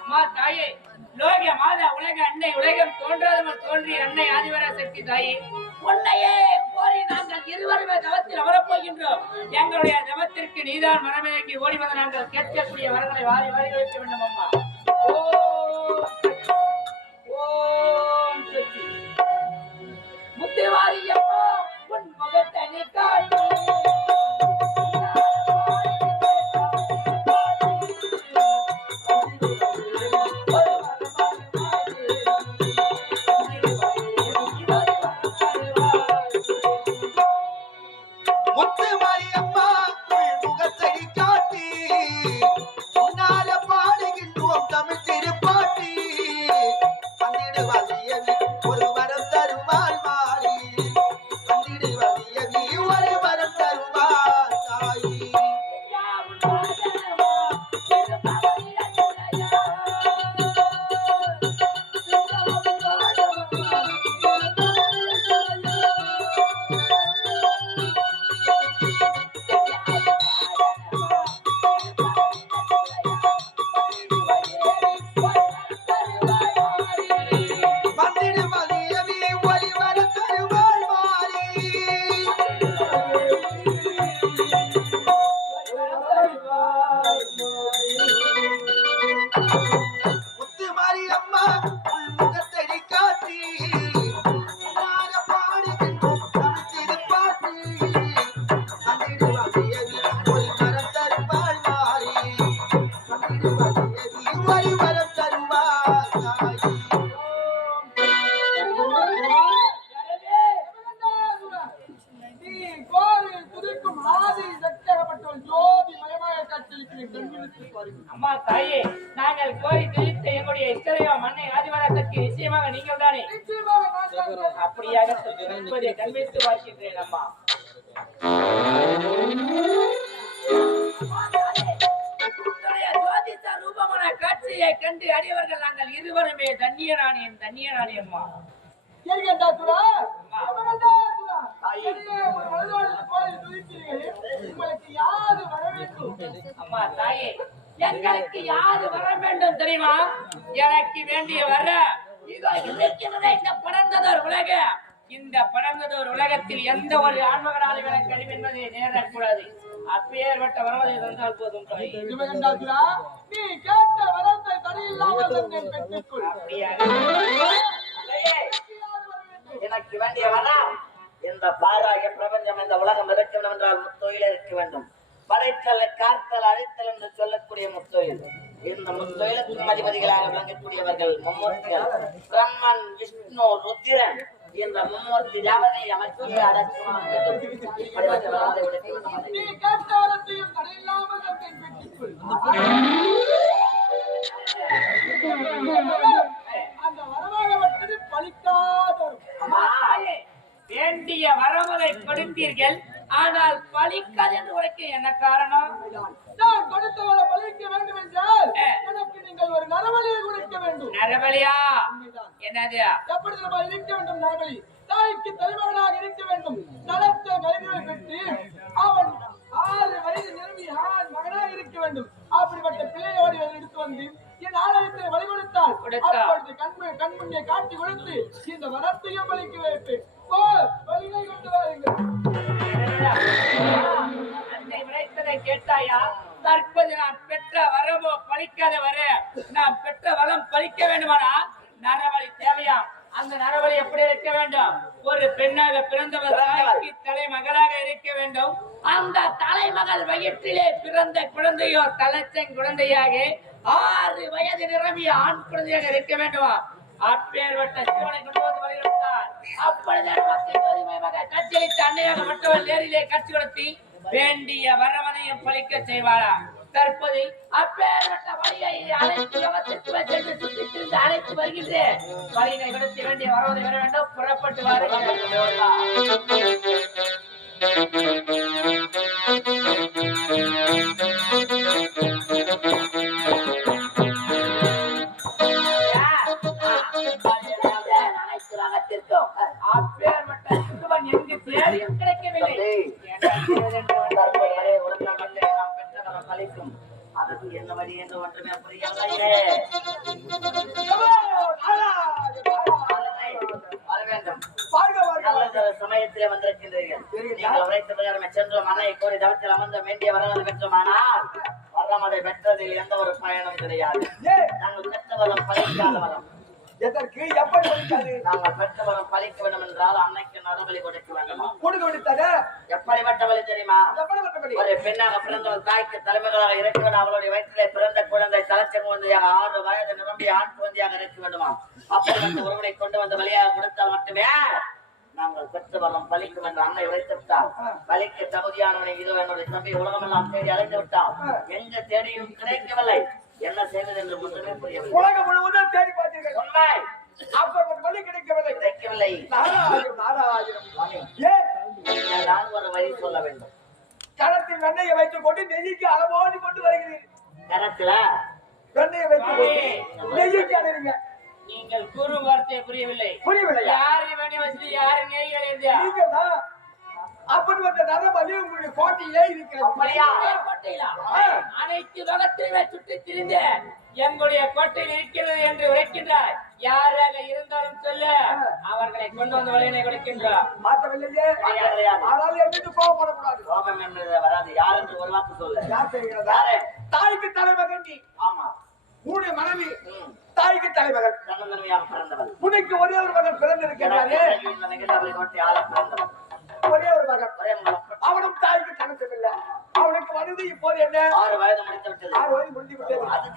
அம்மா தாயே லோக மாதா உலக அன்னை உலகம் தோன்றாதவர் தோன்றி அன்னை ஆதிவரா சக்தி தாயே. உன்னையே கோரி நாங்கள் இருவருமே தவத்தில் அமரப் போகின்றோம் எங்களுடைய தவத்திற்கு நீதான் மனமிறங்கி ஓடி நாங்கள் கேட்கக்கூடிய வரங்களை வாரி வாரி வைக்க வேண்டும் அம்மா. 对呀。அம்மா தாயே நாங்கள் கோரி துதித்த எங்களுடைய இஸ்தரையா மண்ணை ஆதிவாரத்திற்கு நிச்சயமாக நீங்கள் தானே அப்படியாக சொல்வதை பார்க்கின்றேன் அம்மா. ரூபமான காட்சியை கண்டு அடியவர்கள் நாங்கள் இருவருமே தன்னியராணியன் தன்னியராணி அம்மா. கேட்கின்றார்களா? உங்களுக்கு யாது வர வேண்டும்? அம்மா தாயே எங்களுக்கு யாரு வர வேண்டும் தெரியுமா? எனக்கு வேண்டிய வர இதோ இருக்கின்றதே இந்த படர்ந்ததோர் உலக. இந்த படர்ந்ததோர் உலகத்தில் எந்த ஒரு ஆன்மகனாலும் எனக்கு கழிவு என்பதை நேரக்கூடாது. அப்பேற்பட்ட வரவதை தந்தால் போதும்? நீ கேட்ட வரத்தை தடையில்லாமல் பெற்றுக்கொள். எனக்கு வேண்டிய வரம் இந்த பாராகிய பிரபஞ்சம் இந்த உலகம் இருக்க வேண்டும் என்றால் முத்தொழில் இருக்க வேண்டும்? படைத்தல் காத்தல் அழைத்தல் என்று சொல்லக்கூடிய முத்தொழில். இந்த முத்தொழிலுக்கும் அதிபதிகளாக விளங்கக்கூடியவர்கள் மும்மூர்த்திகள். பிரம்மன் விஷ்ணு ருத்திரன் இந்த மும்மூர்த்தி தேவதை அமைச்சியை பெற்றுக்கொள் அந்த பலிக்காதொரு வேண்டிய வரவதை கொடுத்தீர்கள். ஆனால் பலிக்காது என்று உரைக்க என்ன காரணம்? நான் கொடுத்த வர பலிக்க வேண்டும் என்றால் எனக்கு நீங்கள் ஒரு நரபலியை கொடுக்க வேண்டும். நரபலியா. என்னது? எப்படி நம்ம இருக்க வேண்டும் நரபலி? தாய்க்கு தலைவனாக இருக்க வேண்டும். நலத்த கல்வியை பெற்று அவன் ஆறு வயது நிரம்பி ஆண் மகனாக இருக்க வேண்டும். அப்படிப்பட்ட பிள்ளையோடு எடுத்து வந்து என் ஆலயத்தை வழி கொடுத்தால் கொடுத்தால். அப்பொழுது கண்மை கண்முன்னே காட்டி கொடுத்து இந்த வரத்தையும் பலிக்க வைப்பேன். கேட்டாயா? தற்போது நான் பெற்ற வரமோ பலிக்காத வர நான் பெற்ற வரம் பலிக்க வேண்டுமானா? நரவழி தேவையா? அந்த நரவழி எப்படி இருக்க வேண்டும்? ஒரு பெண்ணாக பிறந்தவர். தலைமகளாக இருக்க வேண்டும். அந்த தலைமகள் வயிற்றிலே பிறந்த குழந்தையோ தலைச்சன் குழந்தையாக ஆறு வயது நிரம்பிய ஆண் குழந்தையாக இருக்க வேண்டுமா? அப்பேற்பட்ட சிவனை கொண்டு வந்து வலியுறுத்தார் அப்பொழுது மக அன்னையாக மற்றவர் நேரிலே கொடுத்தி வேண்டிய வரவனையும் பழிக்க செய்வாரா? தற்போது அப்பேற்பட்ட வழியை அழைத்து அவத்திற்கு சென்று சுற்றி திரிந்து அழைத்து வருகின்றேன். வழியினை கொடுத்து வேண்டிய வரவதை வர வேண்டும் புறப்பட்டு வாருங்கள் அதற்கு என்ன வழி என்று ஒன்றுமே புரியவில்லையே சமயத்திலே வந்திருக்கின்றீர்கள் நீங்கள் உரைத்த பிரகாரம் சென்ற மனையை கோரி தவத்தில் அமர்ந்த வேண்டிய வரலாறு பெற்றோமானால் வரம் அதை பெற்றதில் எந்த ஒரு பயனும் கிடையாது நாங்கள் பெற்ற வரம் எதற்கு? எப்படி படிக்காது நாங்கள் பெற்ற வரம் பலிக்க வேண்டும் என்றால் அன்னைக்கு நடுவலி கொடுக்க வேண்டுமா. கொடுக்க வேண்டியதானே? எப்படிப்பட்ட வழி தெரியுமா? எப்படி ஒரு பெண்ணாக பிறந்தவள் தாய்க்கு தலைமைகளாக இருக்க வேண்டும். அவளுடைய வயிற்றிலே பிறந்த குழந்தை தலைச்ச குழந்தையாக ஆறு வயது நிரம்பி ஆண் குழந்தையாக இருக்க வேண்டுமா அப்படிப்பட்ட ஒருவனை கொண்டு வந்து வழியாக கொடுத்தால் மட்டுமே நாங்கள் பெற்று வரம் பலிக்கும் என்று அன்னை உரைத்துவிட்டால் பலிக்கு தகுதியானவனை இதோ என்னுடைய தம்பி உலகமெல்லாம் தேடி அலைந்து விட்டால் எங்க தேடியும் கிடைக்கவில்லை. என்ன செய்வது என்று புரியவில்லை. உலகம் முழுவதும் தேடி பார்த்தீர்கள். உண்மை. அப்ப ஒரு வழி கிடைக்கவில்லை. கிடைக்கவில்லை. ஏன்? நீங்கள் தான் ஒரு வழி சொல்ல வேண்டும். களத்தில் வெண்ணையை வைத்துக் கொண்டு நெய்க்கு அளவோடு கொண்டு வருகிறீர். கணக்குல வெண்ணையை வைத்துக் கொண்டு நெய்க்கு நீங்கள் கூறும் வார்த்தை புரியவில்லை. புரியவில்லையா? யாரு வேணி வசதி யாரு நீங்க தான் அப்படிப்பட்ட நரபலி உங்களுடைய கோட்டையிலே இருக்கிறது அனைத்து வகத்திலுமே சுற்றி திரிந்து எங்களுடைய கோட்டையில் இருக்கிறது என்று உரைக்கின்றார். யாராக இருந்தாலும் சொல்லு அவர்களை கொண்டு வந்து வழியினை கொடுக்கின்றோம். ஆனால் மீது கோபப்படக்கூடாது. கோபம் என்பது வராது. யார் என்று ஒரு வாக்கு சொல்லு. யார் செய்கிறதா யாரு? தாய்க்கு தலைமகன் நீ. ஆமா. உன்னுடைய மனைவி. தாய்க்கு தலைமகன். உனக்கு ஒரே ஒரு மகன் பிறந்திருக்கிறாரே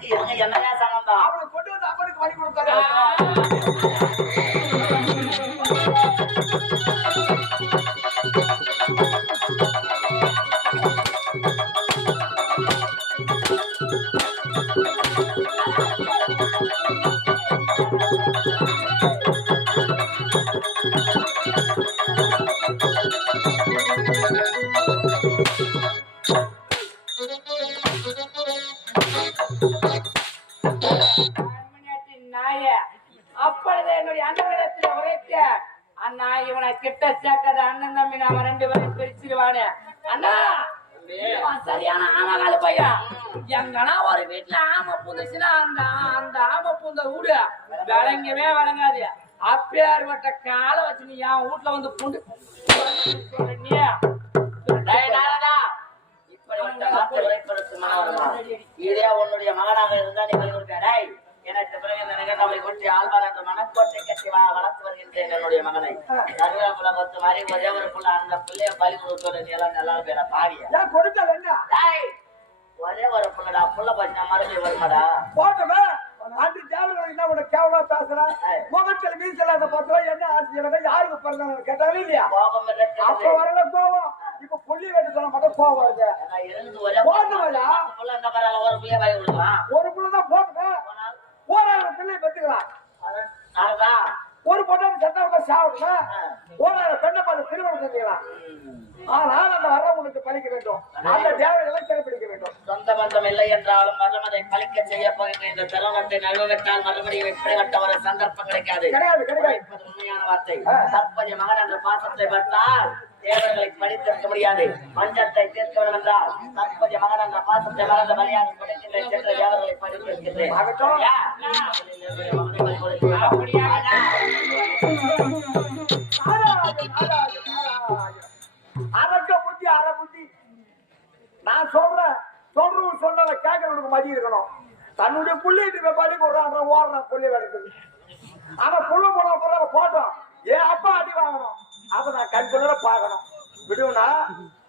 Iya, 人们 அண்ணா இவனை கிட்ட சேர்க்காத அண்ணன் தம்பி. நாம ரெண்டு பேரும் பிரிச்சிருவானு. அண்ணா சரியான ஆமகால பையன். எங்கன்னா ஒரு வீட்டுல ஆம பூந்துச்சுன்னா அந்த அந்த ஆம பூந்த வீடு விளங்கவே விளங்காது. அப்பேற்பட்ட காலை வச்சு நீ என் வீட்டுல வந்து புண்டு? இதே உன்னுடைய மகனாக இருந்தா நீ வழி கொடுக்க. டேய், எனக்கு பிறகு இந்த நிகழ்வை கொண்டு ஆழ்வார் என்ற மனக்கோட்டை கட்டி வ- வளர்த்து என்னுடைய மகனை. கருவேப்பிலை கொத்து மாதிரி ஒரே ஒரு புள்ள அந்த பிள்ளைய பலி கொடுத்தோட நீ எல்லாம் நல்லா பேர பாவிய? ஒரே ஒரு புள்ளடா புள்ள பச்சா மறுபடியும் வருமாடா? போட்டமே அன்று தேவர்கள் என்ன உனக்கு கேவலமா பேசுறேன் முகத்தில் மீசல அந்த பத்திரம் என்ன ஆட்சி எனக்கு யாருக்கு பிறந்தாங்க கேட்டாலும் இல்லையா. அப்ப வரல கோவம் இப்ப புள்ளி வெட்டு சொன்ன மட்டும் கோவம் வருது. ஒரே புள்ள இந்த மாதிரி ஒரு புள்ள தான் பெற்றுக்கலாம். சாப்பிடணும் ஓராயிரம் பெண்ணை பார்த்து திருமணம் செஞ்சுக்கலாம் ம். ஆனால் அந்த வரம் உனக்கு பழிக்க வேண்டும் அந்த தேவைகளை சிறப்பிடிக்க வேண்டும் சொந்த பந்தம் இல்லை என்றாலும் மறும் அதை பலிக்க செய்ய போகின்ற இந்த தருணத்தை நழுவவிட்டால் மறுபடியும் இப்படிப்பட்ட ஒரு சந்தர்ப்பம் கிடைக்காது கிடையாது கிடையாது உண்மையான வார்த்தை தற்போதைய மகன் என்ற பாசத்தை பார்த்தால் தேவர்களை படித்திருக்க முடியாது பஞ்சத்தை தீர்க்க வேண்டும் என்றால் தற்போதைய மகன் என்ற பாசத்தை மறந்த பலியாக கொடுக்கின்ற சென்ற தேவர்களை படித்திருக்கின்றேன் மதி இருக்கணும் தன்னுடைய புள்ளிட்டு பள்ளி கொடுறான் ஓடுறான் புள்ளி கிடக்குது. ஆனா புள்ள போன பிறகு போட்டோம். ஏன் அப்பா அடி வாங்கணும். அப்ப நான் கண் குளிர பார்க்கணும். விடுவனா?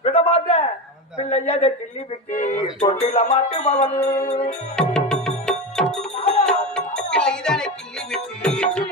விட மாட்டேன் பிள்ளை தில்லி கிள்ளி விட்டு தொட்டில மாட்டு பவன் இதனை கிள்ளி விட்டு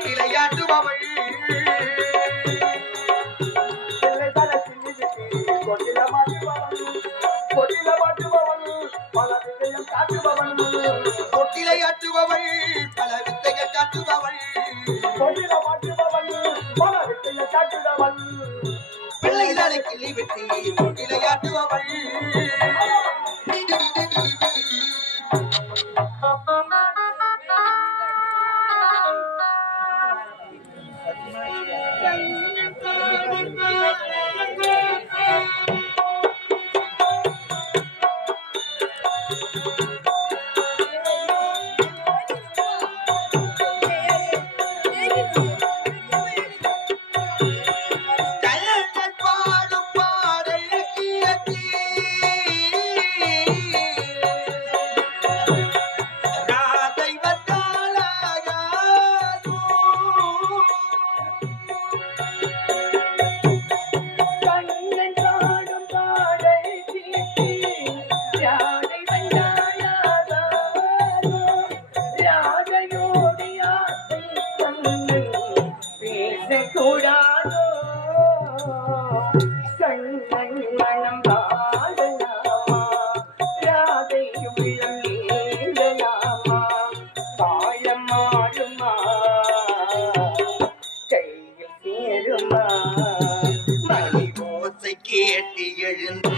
கேட்டு எழுந்து